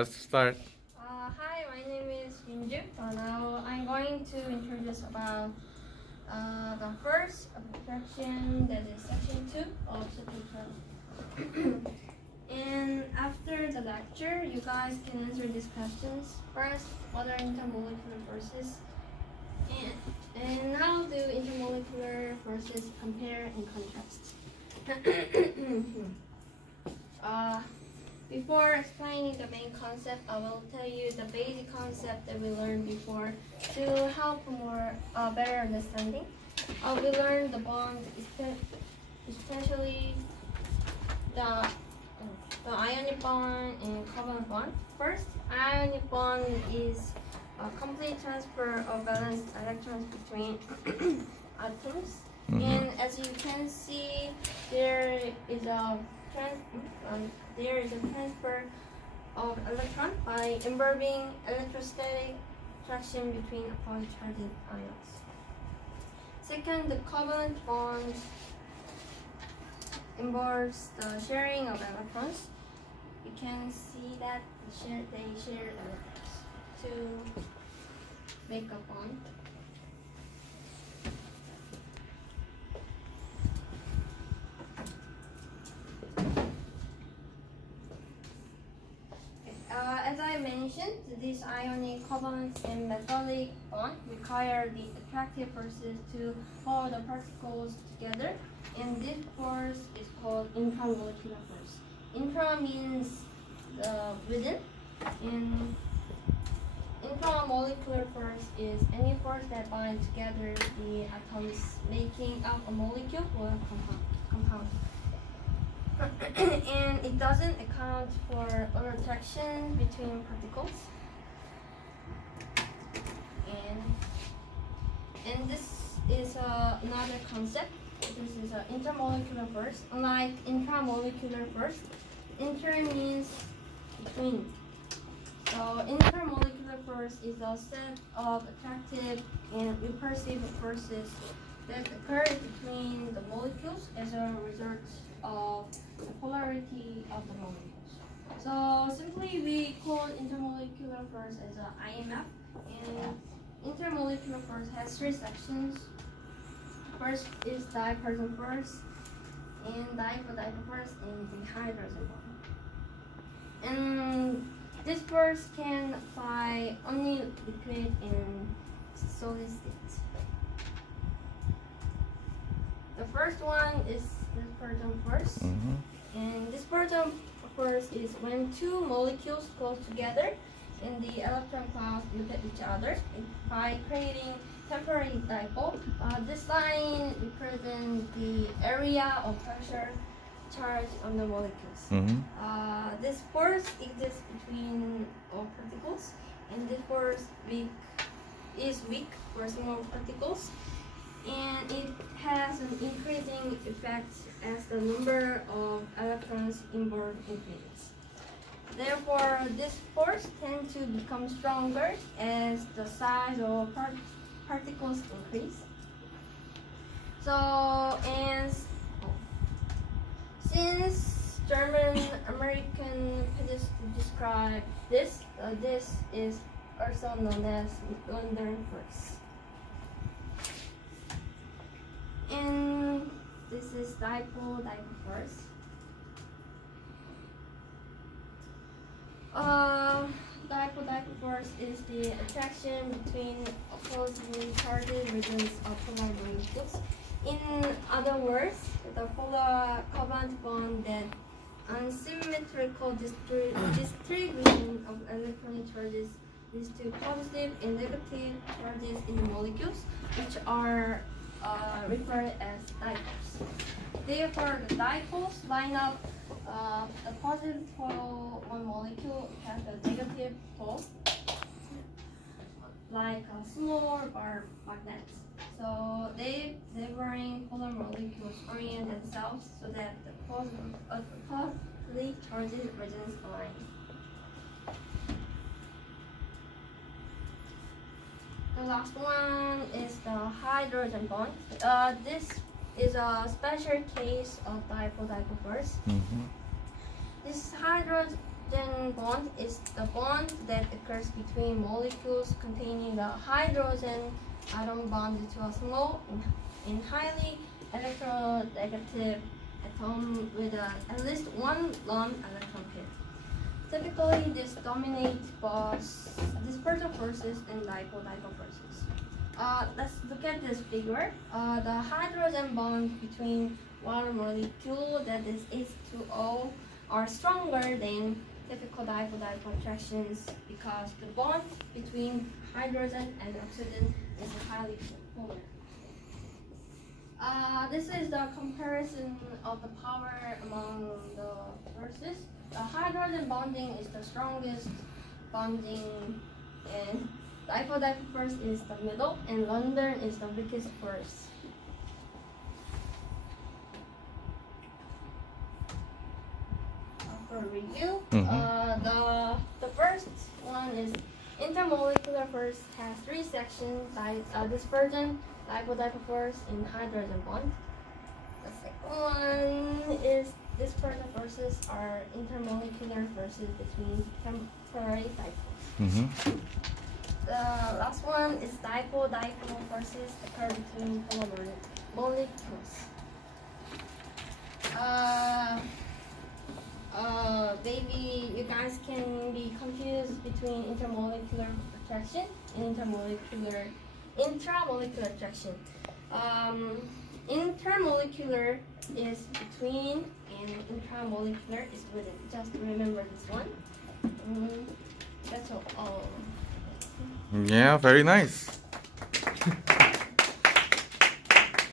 Let's start. Hi, my name is Yoonju. Now I'm going to introduce about the first section, that is section 2 of section 12. And after the lecture, you guys can answer these questions. First, what are intermolecular forces? And how do intermolecular forces compare and contrast? Before explaining the main concept, I will tell you the basic concept that we learned before to help more better understanding. We learned the bond, especially the ionic bond and covalent bond. First, ionic bond is a complete transfer of valence electrons between atoms. And as you can see, there is a transfer of electron by involving electrostatic attraction between opposite charged ions. Second, the covalent bond involves the sharing of electrons. You can see that they share electrons to make a bond. As I mentioned, these ionic covalent and metallic bond require the attractive forces to hold the particles together, and this force is called intramolecular force. Intra means the within, and intramolecular force is any force that binds together the atoms, making up a molecule or a compound. And it doesn't account for attraction between particles. And this is another concept. This is an intermolecular force. Unlike intramolecular force, inter means between. So intermolecular force is a set of attractive and repulsive forces that occur between the molecules as a result of the polarity of the molecules. So simply we call intermolecular force as a IMF, and intermolecular force has three sections. First is diapers force, and dipole force, and the hydrogen bond. And this force can apply only liquid and solid states. The first one is dispersion force. And dispersion force is when two molecules close together and the electron clouds look at each other by creating temporary dipole. This line represents the area of pressure charge on the molecules. This force exists between all particles, and this force is weak for small particles, and it has an increasing effect as the number of electrons involved increases. Therefore, this force tends to become stronger as the size of particles increase. Since German American physicists describe this, this is also known as London force. And this is dipole force. Dipole force is the attraction between oppositely charged regions of polar molecules. In other words, the polar covalent bond that unsymmetrical distribution of electron charges leads to positive and negative charges in the molecules, which are referred as dipoles. Therefore, the dipoles line up the positive pole one molecule has a negative pole, like small bar magnets. So neighboring polar molecules orient themselves so that the positively charged regions align. The last one is the hydrogen bond. This is a special case of dipole force. This hydrogen hydrogen bond is the bond that occurs between molecules containing the hydrogen atom bonded to a small and highly electronegative atom with at least one lone electron pair. Typically, this dominates both dispersion forces and dipole-dipole forces. Let's look at this figure. The hydrogen bond between water molecule, that is H2O, are stronger than typical dipole-dipole attractions because the bond between hydrogen and oxygen is highly polar. This is the comparison of the power among the forces. The hydrogen bonding is the strongest bonding, and dipole-dipole force is the middle, and London is the weakest force. For review, the first one is intermolecular force has three sections: dispersion, dipole-dipole force, and hydrogen bond. The second one is dispersion forces are intermolecular forces between temporary dipoles. The last one is dipole-dipole forces occur between polar molecules. Maybe you guys can be confused between intermolecular attraction and intramolecular attraction. Intermolecular is between, and intramolecular is within. Just remember this one. That's all. Yeah, very nice.